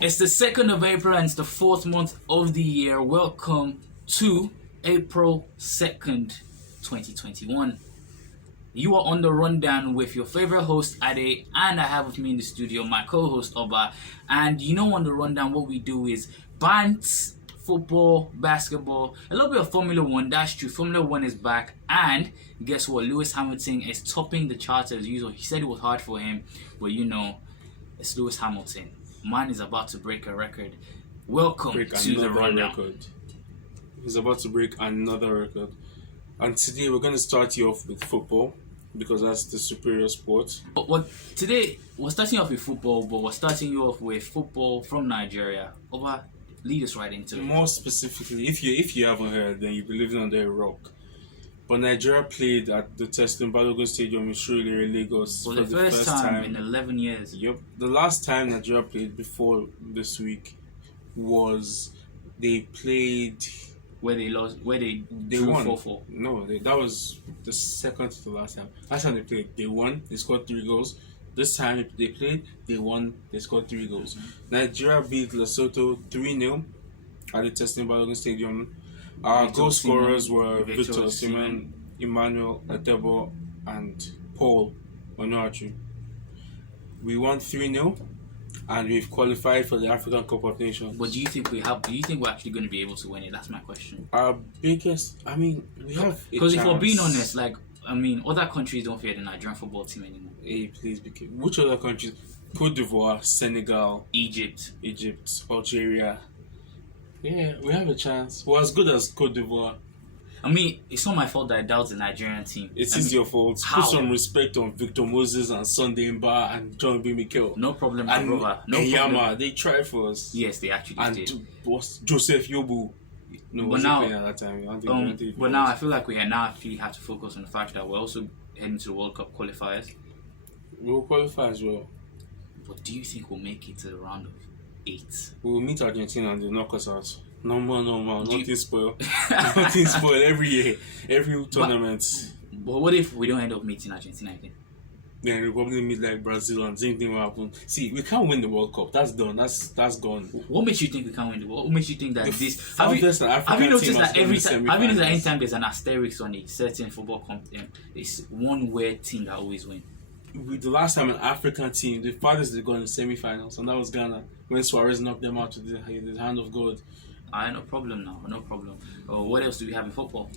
It's the 2nd of April and it's the 4th month of the year. Welcome to April 2nd, 2021. You are on the rundown with your favorite host, Adeyy, and I have with me in the studio my co-host, Oba. And you know, on the rundown, what we do is bants, football, basketball, a little bit of Formula One. That's true. Formula One is back. And guess what? Lewis Hamilton is topping the charts as usual. He said it was hard for him, but you know, it's Lewis Hamilton. Man is about to break a record. Welcome to the rundown. Record. He's about to break another record. And today we're going to start you off with football because that's the superior sport. But today we're starting off with football, but we're starting you off with football from Nigeria. Oba, lead us right into it. More specifically, if you haven't heard, then you've been living under a rock. But Nigeria played at the Testing Balogun Stadium in Surulere, Lagos For the first time in 11 years. Yep. The last time Nigeria played before this week was they played where they drew won 4-4. No, that was the second to the last time. Last time they played, they won. They scored 3 goals. This time they played, they won. They scored 3 goals. Nigeria beat Lesotho 3-0 at the Testing Balogun Stadium. Our goal scorers were Victor Osimhen, Emmanuel Adeyy, and Paul Onuachu. We won 3-0, and we've qualified for the African Cup of Nations. But do you think we're actually going to be able to win it? That's my question. Our biggest, we have. Because if we're being honest, other countries don't fear the Nigerian football team anymore. Hey, please be careful. Which other countries? Cote d'Ivoire, Senegal, Egypt, Algeria. Yeah, we have a chance. We're as good as Cote d'Ivoire. It's not my fault that I doubt the Nigerian team. It is your fault. How? Put some respect on Victor Moses and Sunday Mba and John B. Mikel. No problem, my brother. No Yama, problem. they tried for us. Yes, they actually did. And was Joseph Yobu. No, but wasn't now, playing at that time. but now I feel like we now actually have to focus on the fact that we're also heading to the World Cup qualifiers. We'll qualify as well. But do you think we'll make it to the round of 8? We'll meet Argentina and they'll knock us out. Normal. Nothing spoiled. Nothing spoiled every year. Every tournament. But what if we don't end up meeting Argentina again? Then we'll probably meet like Brazil and same thing will happen. See, we can't win the World Cup. That's done. That's gone. What makes you think we can't win the World Cup? What makes you think that this... Have you noticed that any time there's an asterisk on a certain football competition, it's one weird team that always wins? With the last time an African team, the farthest they got in the semi-finals, and that was Ghana, when Suarez knocked them out with the hand of God. No problem now, no problem. What else do we have in football?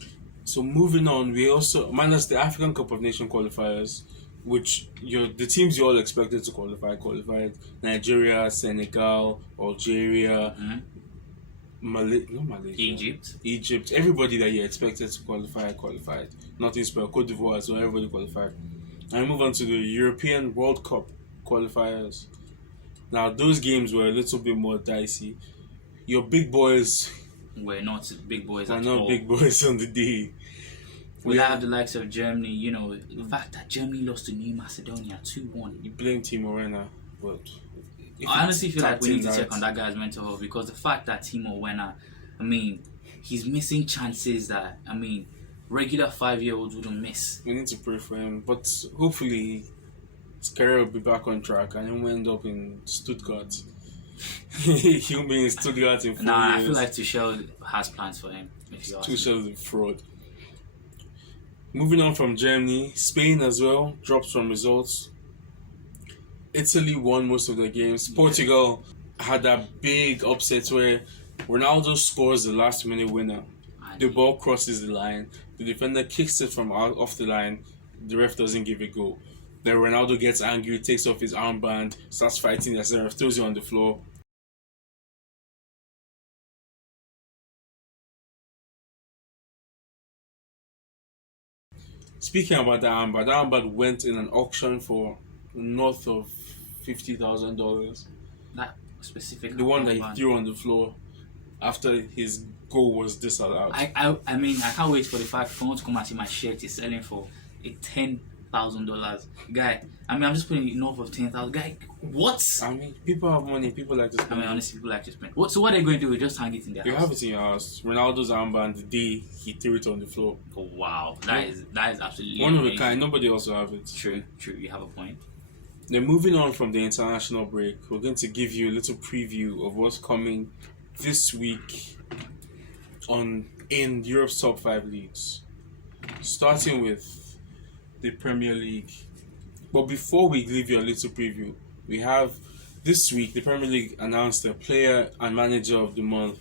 So moving on, we also minus the African Cup of Nations qualifiers, which the teams you all expected to qualified. Nigeria, Senegal, Algeria, Malaysia, Egypt. Everybody that you expected to qualified. Nothing special. Cote d'Ivoire as well. Everybody qualified. And move on to the European World Cup qualifiers. Now those games were a little bit more dicey. Your big boys were not big boys were at not all. Big boys on the day. We have the likes of Germany. The fact that Germany lost to New Macedonia 2-1. You blame Timo Werner, but I honestly feel like we need to check on that guy's mental health, because the fact that Timo Werner, he's missing chances that regular 5-year-olds wouldn't miss. We need to pray for him, but hopefully his career will be back on track and he'll end up in Stuttgart. He'll be in Stuttgart in 4 years. I feel like Tuchel has plans for him. Tuchel is a fraud. Moving on from Germany, Spain as well dropped some results. Italy won most of their games. Portugal had that big upset where Ronaldo scores the last minute winner. The ball crosses the line. The defender kicks it from off the line. The ref doesn't give a goal. Then Ronaldo gets angry, takes off his armband, starts fighting the ref, throws it on the floor. Speaking about that armband went in an auction for north of $50,000. That specific. The one that he threw on the floor after his goal was disallowed. I can't wait for the fact someone to come and see my shirt is selling for $10,000. Guy, I'm just putting it north of 10,000. Guy, what? People have money. People like to spend. Honestly, people like to spend. So what are they going to do? Just hang it in their house? You have it in your house. Ronaldo's armband, the day he threw it on the floor. Oh wow, that is absolutely one of a kind. Nobody else will have it. True. You have a point. Then moving on from the international break, we're going to give you a little preview of what's coming this week in Europe's top 5 leagues. Starting with the Premier League. But before we give you a little preview, we have this week the Premier League announced the player and manager of the month.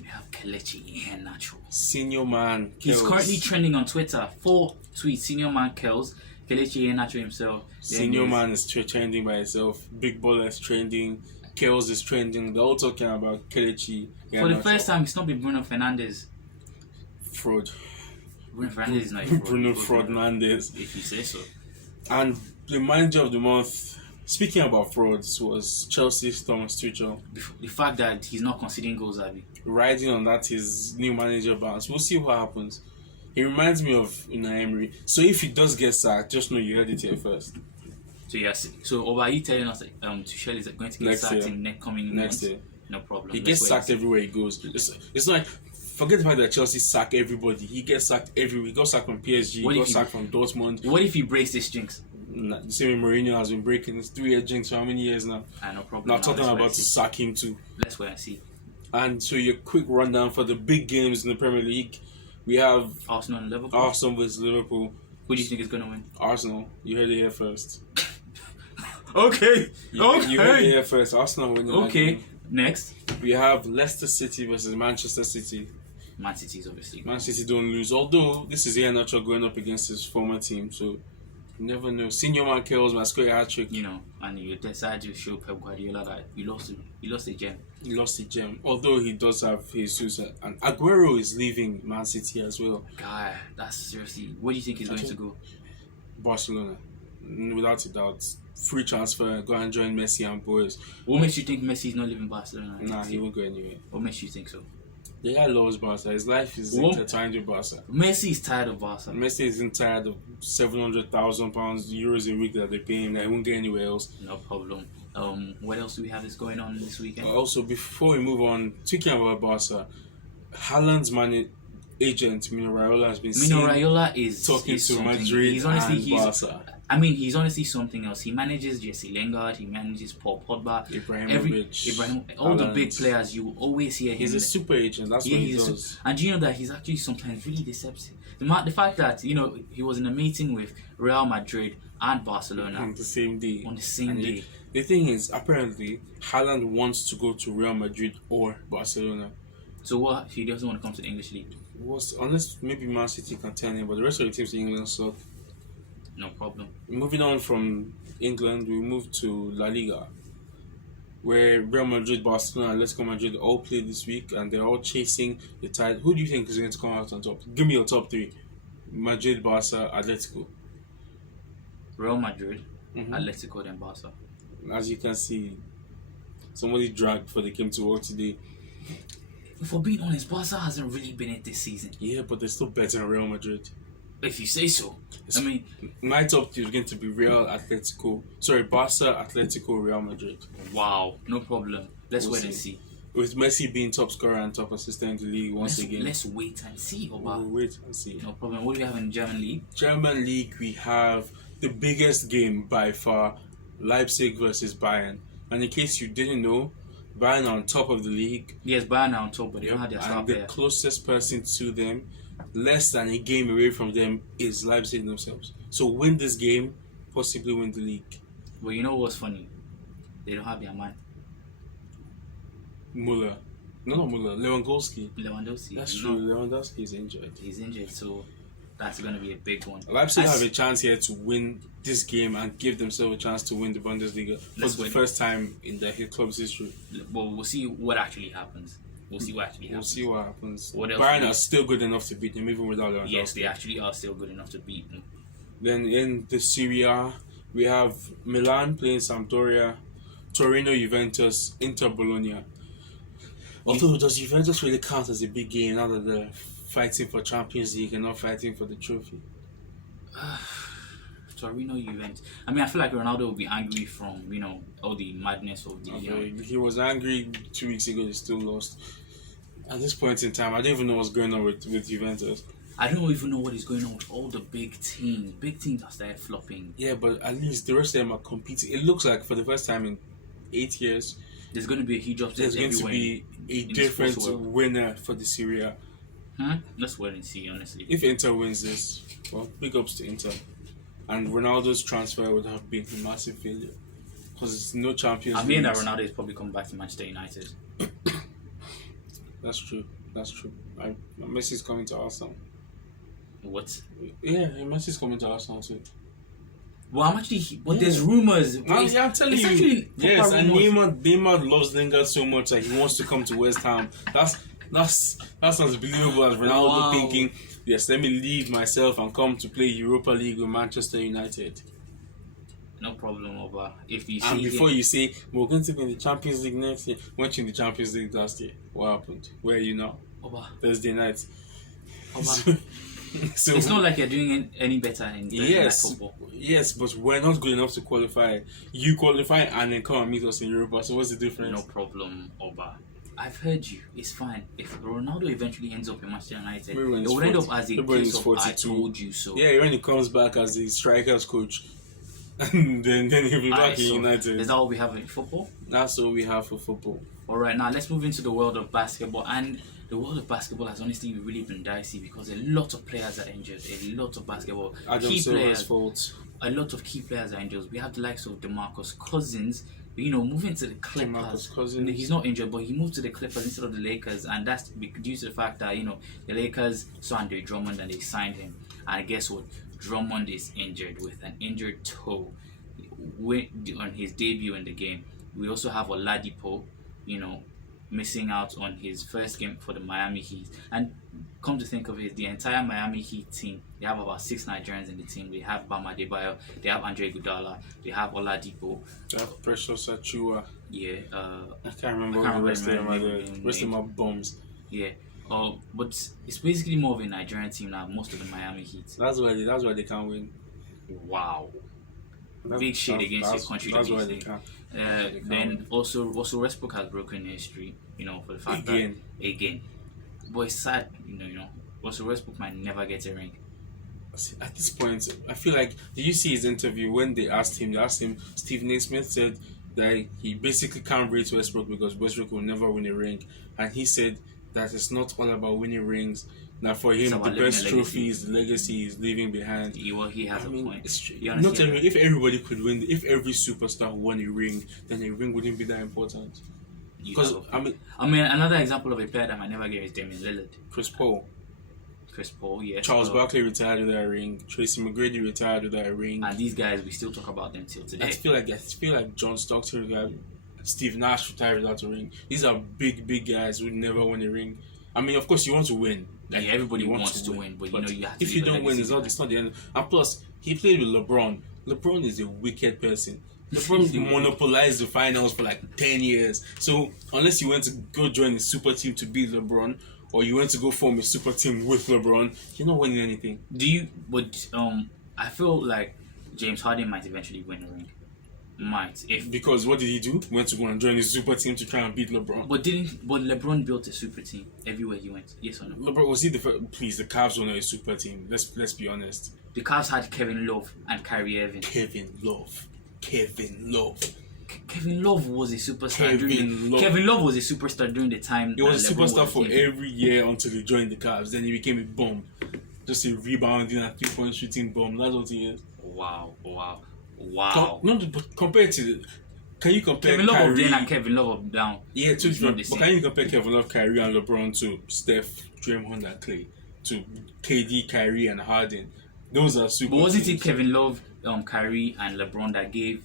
We have Kelechi Iheanacho. Senior man. He's currently trending on Twitter. 4 tweets. Senior man Kels. Kelechi Iheanacho himself. Senior man is trending by himself. Big Baller is trending. Kels is trending. They're all talking about Kelechi Iheanacho. For the first time, it's not been Bruno Fernandes. Fraud. Bruno Fernandes is not a fraud. Bruno Fernandes. If you say so. And the manager of the month, speaking about frauds, was Chelsea's Thomas Tuchel. The fact that he's not conceding goals, Abby. Riding on that his new manager bounce. We'll see what happens. He reminds me of Unai Emery. So if he does get sacked, just know you heard it here first. So yes. So are you telling us that Tuchel is going to get sacked in next months? Year? No problem. He gets sacked everywhere he goes. It's like, forget the fact that Chelsea sack everybody. He gets sacked everywhere. He got sacked from PSG. He got sacked from Dortmund. What if he breaks this jinx? The same way Mourinho has been breaking his 3-year jinx for how many years now? No problem. Now talking about to sack him too. Let's wait and see. And so your quick rundown for the big games in the Premier League. We have Arsenal and Liverpool. Arsenal versus Liverpool. Who do you think is going to win? Arsenal. You heard it here first. Okay. You heard it here first. Arsenal winning. Okay. Next. We have Leicester City versus Manchester City. Man City's obviously. Man City don't lose. Although this is Iheanacho going up against his former team, so you never know. Senior man Kels might score a hat-trick. And you decide to show Pep Guardiola that you lost a gem. He lost a gem. Although he does have Jesus and Aguero is leaving Man City as well. God, that's seriously. Where do you think he's going to go? Barcelona, without a doubt. Free transfer, go and join Messi and boys. What makes you think Messi's not leaving Barcelona? Nah, he won't go anywhere. What makes you think so? The guy loves Barca. His life is intertwined with Barca. Messi is tired of Barca. Messi isn't tired of €700,000 euros a week that they pay him. He won't get anywhere else. No problem. What else do we have that's going on this weekend? Also, before we move on, speaking about Barca, Haaland's agent Mino Raiola has been talking to Madrid and Barca. I mean, he's honestly something else. He manages Jesse Lingard, he manages Paul Pogba, Ibrahim, all the big players. You always hear him. He's a super agent. That's what he does. And you know that he's actually sometimes really deceptive. The fact that he was in a meeting with Real Madrid and Barcelona on the same day. The thing is, apparently, Haaland wants to go to Real Madrid or Barcelona. So what? He doesn't want to come to the English league. Unless maybe Man City can turn him, but the rest of the teams in England suck. No problem. Moving on from England, we move to La Liga, where Real Madrid, Barcelona, and Atletico Madrid all played this week, and they're all chasing the title. Who do you think is going to come out on top? Give me your top 3. Madrid, Barca, Atletico. Real Madrid, Atletico, then Barca. As you can see, somebody dragged before they came to work today. For being honest, Barca hasn't really been it this season. Yeah, but they're still better than Real Madrid. If you say so. My top 3 is going to be Barca, Atletico, Real Madrid. Wow, no problem. Let's wait and see. With Messi being top scorer and top assistant in the league again. Let's wait and see. We'll wait and see. No problem. What do we have in the German league? German league, we have the biggest game by far, Leipzig versus Bayern. And in case you didn't know, Bayern are on top of the league. Yes, Bayern are on top, but they don't have their star player. And the closest person to them, less than a game away from them, is Leipzig themselves. So win this game, possibly win the league. Well, you know what's funny? They don't have their man. Muller. No, not Muller. Lewandowski. That's true. Lewandowski is injured. He's injured, so that's going to be a big one. Leipzig have a chance here to win this game and give themselves a chance to win the Bundesliga for the first time in their club's history. Well, we'll see what actually happens. What happens. What else? Bayern are still good enough to beat them even without Lewandowski. Yes, they actually are still good enough to beat them. Then in the Serie A, we have Milan playing Sampdoria, Torino, Juventus, Inter, Bologna. Although, does Juventus really count as a big game now that they're fighting for Champions League and not fighting for the trophy? Torino, Juventus. I mean, I feel like Ronaldo will be angry from, all the madness of the... He was angry 2 weeks ago, they still lost. At this point in time, I don't even know what's going on with Juventus. I don't even know what is going on with all the big teams. Big teams have started flopping. Yeah, but at least the rest of them are competing. It looks like for the first time in 8 years, There's going to be a huge upset. there's going to be a in the different sports world. winner for the Serie A. Let's wait and see, honestly. If Inter wins this, well, big ups to Inter. And Ronaldo's transfer would have been a massive failure. Because it's no Champions I mean that League. Ronaldo is probably coming back to Manchester United. That's true. Messi's coming to Arsenal. What? Yeah, Messi's coming to Arsenal too. Well, I'm actually... But there's rumours. I'm telling it's you. actually Yes, proper and rumours. Neymar loves Lingard so much that he wants to come to West Ham. That's as believable as Ronaldo Wow. thinking, yes, let me leave myself and come to play Europa League with Manchester United. No problem, Oba. If you see And before him, you say, we're going to be in the Champions League next year, weren't you in the Champions League last year? What happened? Where are you now? Oba, Thursday night. Oba. So, It's not like you're doing any better in Thursday night football. yes, but we're not good enough to qualify. You qualify and then come and meet us in Europa. So what's the difference? No problem, Oba. I've heard you. It's fine. If Ronaldo eventually ends up in Manchester United, Maybe when it he's will end up 40. as a Maybe when case he's of 42. I told you so. Yeah, when he comes back as the strikers coach, and then he'll be back Alright, in so United. is that all we have in football? That's all we have for football. Alright, now let's move into the world of basketball. And the world of basketball has honestly really been dicey because a lot of players are injured. A lot of basketball Adam key Silver's players. fault. A lot of key players are injured. We have the likes of DeMarcus Cousins, moving to the Clippers. DeMarcus Cousins. He's not injured, but he moved to the Clippers instead of the Lakers, and that's due to the fact that the Lakers saw Andre Drummond and they signed him. And guess what? Drummond is injured with an injured toe on his debut in the game. We also have Oladipo, missing out on his first game for the Miami Heat. And come to think of it, the entire Miami Heat team, they have about 6 Nigerians in the team. They have Bam Adebayo, they have Andre Iguodala, they have Oladipo. They have Precious Achua. Yeah, I can't remember the rest of them. The rest of them are bums. Yeah. But it's basically more of a Nigerian team now, most of the Miami Heat. That's why they can't win. Wow. Big shit against your country. That's why they can't. Then also Westbrook has broken history, for the fact that again. But it's sad, Russell Westbrook might never get a ring. At this point, I feel like, did you see his interview when they asked him? Stephen A. Smith said that he basically can't rate Westbrook because Westbrook will never win a ring, and he said that it's not all about winning rings. Now for him, the best trophy is the legacy he's leaving behind. He has a point. If everybody could win, if every superstar won a ring, then a ring wouldn't be that important. Because another example of a player that might never get is Damian Lillard. Chris Paul, yes. Charles Barkley retired with that ring. Tracy McGrady retired with that ring. And these guys, we still talk about them till today. I feel like John Stockton retired. Steve Nash retired without a ring. These are big guys who never win a ring. I mean, of course, you want to win. Like everybody wants to win, but you have to. If you don't win, it's not the end. And plus, he played with LeBron. LeBron is a wicked person. LeBron monopolized the finals for like 10 years. So unless you went to go join a super team to beat LeBron, or you went to go form a super team with LeBron, you're not winning anything. I feel like James Harden might eventually win a ring. Because what did he do? He went to go and join a super team to try and beat LeBron. But LeBron built a super team everywhere he went. Yes or no? LeBron was he the first? Please, the Cavs were not a super team. Let's be honest. The Cavs had Kevin Love and Kyrie Irving. Kevin Love. Kevin Love was a superstar. Kevin Love was a superstar during the time. He was a superstar for every year until he joined the Cavs. Then he became a bomb, just a rebounding and 3-point shooting bomb. That's what he is. Wow. But compared to, can you compare Kevin Love Kyrie up then and Kevin Love up down? Yeah, two different. But can you compare Kevin Love, Kyrie, and LeBron to Steph, Draymond, and Clay, to KD, Kyrie, and Harden? Those are super. But wasn't it Kevin Love, Kyrie, and LeBron that gave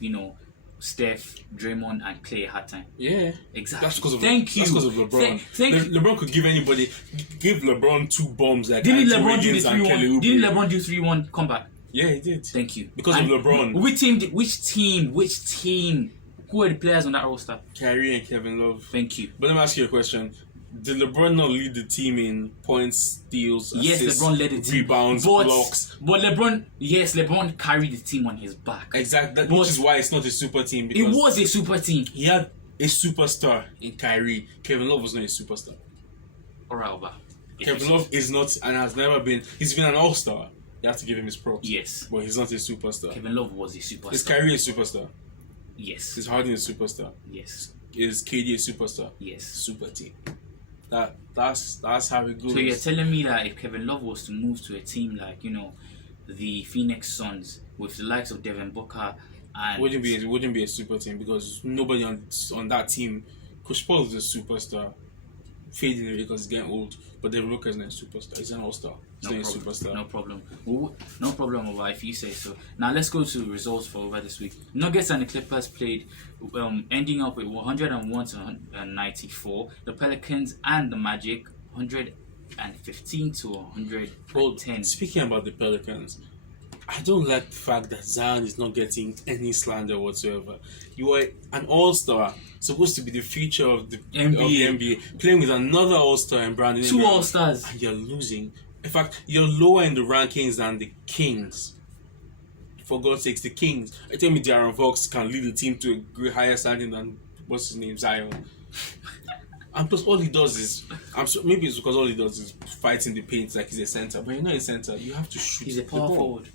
Steph, Draymond, and Clay a hard time? Yeah, exactly. That's because of LeBron. LeBron could give LeBron 2 bombs like Didn't LeBron do the 3-1? Didn't LeBron do 3-1 comeback? Yeah, he did. Thank you. Because of LeBron. Which team? Who are the players on that roster? Kyrie and Kevin Love. Thank you. But let me ask you a question. Did LeBron not lead the team in points, steals, yes, assists, LeBron led the team. Rebounds, blocks? But LeBron carried the team on his back. Exactly. Which is why it's not a super team. Because it was a super team. He had a superstar in Kyrie. Kevin Love was not a superstar. Alright, Oba. Kevin Love is not and has never been. He's been an all-star. You have to give him his props. Yes. But he's not a superstar. Kevin Love was a superstar. Is Kyrie a superstar? Yes. Is Harden a superstar? Yes. Is KD a superstar? Yes. Super team. That's how it goes. So you're telling me that if Kevin Love was to move to a team like, the Phoenix Suns with the likes of Devin Booker and wouldn't be a super team because nobody on that team. Chris Paul is a superstar, fading away because he's getting old. But Devin Booker is not a superstar. He's an all-star. He's not a superstar. No problem. No problem about if you say so. Now let's go to results for over this week. Nuggets and the Clippers played, ending up with 101 to 94. The Pelicans and the Magic 115 to 110. Speaking about the Pelicans, I don't like the fact that Zion is not getting any slander whatsoever. You are an all-star, supposed to be the future of the NBA, playing with another all-star and Brandon Two Ingram, all-stars. and you're losing. In fact, you're lower in the rankings than the Kings. For God's sakes, the Kings. I tell me De'Aaron Fox can lead the team to a great higher standing than what's his name, Zion. And plus, all he does is, maybe it's because all he does is fight in the paint like he's a center. But you're not a center. You have to shoot. He's a power forward.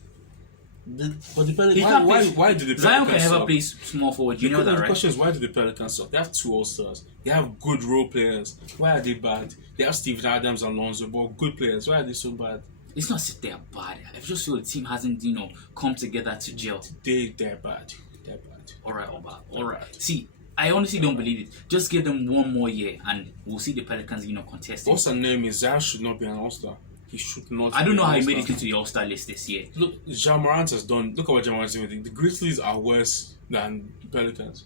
But the Pelicans, why do the Pelicans Zion can suck? never play small forward. You know that, right? The question is, why do the Pelicans suck? They have two all-stars. They have good role players. Why are they bad? They have Steven Adams and Lonzo, but good players. Why are they so bad? It's not that they're bad. I just feel the team hasn't, come together to gel. They're bad. They're bad. All right. See, I honestly don't believe it. Just give them one more year, and we'll see the Pelicans, contesting. What's her name is Zion should not be an all-star. He should not. I don't know how he made it into the All-Star list this year. Look, Ja Morant has done. Look at what Ja Morant is doing. The Grizzlies are worse than the Pelicans.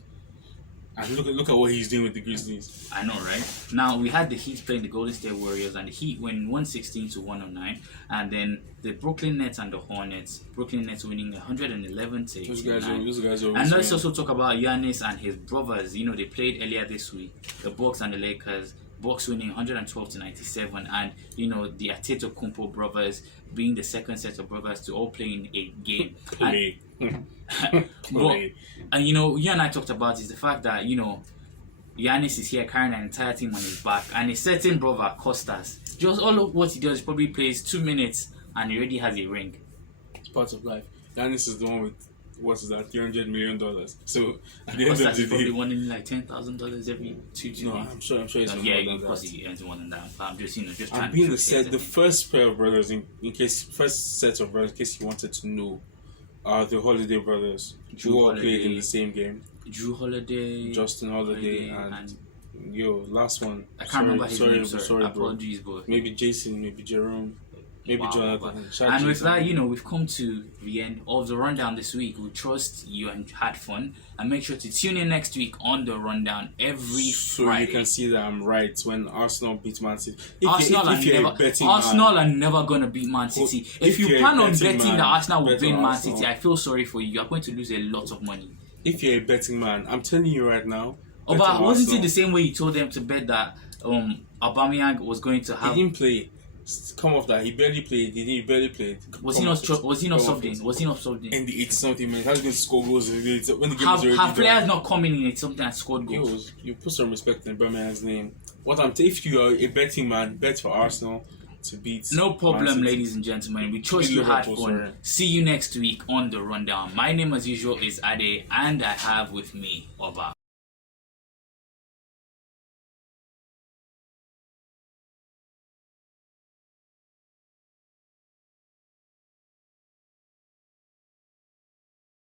And look at what he's doing with the Grizzlies. I know, right? Now we had the Heat playing the Golden State Warriors, and the Heat win 116 to 109, and then the Brooklyn Nets and the Hornets. Brooklyn Nets winning 111 to 89. Those guys are. And let's also talk about Giannis and his brothers. They played earlier this week. The Bucks and the Lakers. Bucks winning 112 to 97, and the Antetokounmpo brothers being the second set of brothers to all play in a game. And you and I talked about is the fact that Giannis is here carrying an entire team on his back, and a certain brother Costas, just all of what he does, probably plays 2 minutes and he already has a ring. It's part of life. Giannis is the one with $300 million. So at the end Costas of the is probably day, winning like $10,000 every 2 no, weeks. I'm sure he's Yeah, of course he earns more than that. But I'm just just trying I'm being to the first pair of brothers first set of brothers in case you wanted to know are the Holiday brothers who all played in the same game. Drew Holiday, Justin Holiday and last one. I can't remember his name. Sorry, apologies, bro. Maybe Jason, maybe Jerome. Maybe Jonathan. And with that, we've come to the end of the rundown this week. We trust you and had fun. And make sure to tune in next week on the rundown every Friday. So you can see that I'm right when Arsenal beat Man City. Arsenal are never going to beat Man City. If you plan on betting that Arsenal will win Man City, I feel sorry for you. You are going to lose a lot of money. If you're a betting man, I'm telling you right now. But wasn't it the same way you told them to bet that Aubameyang was going to have... He didn't play. Come off that. He barely played. He barely played. Was he not subbed in? In the 80-something minutes. How is he going to score goals when the game is already have players not coming in at something and scored goals? You put some respect in Aubameyang's name. If you are a betting man, bet for Arsenal to beat. No problem, ladies and gentlemen. We trust you had fun. See you next week on the rundown. My name, as usual, is Adeyy, and I have with me Oba.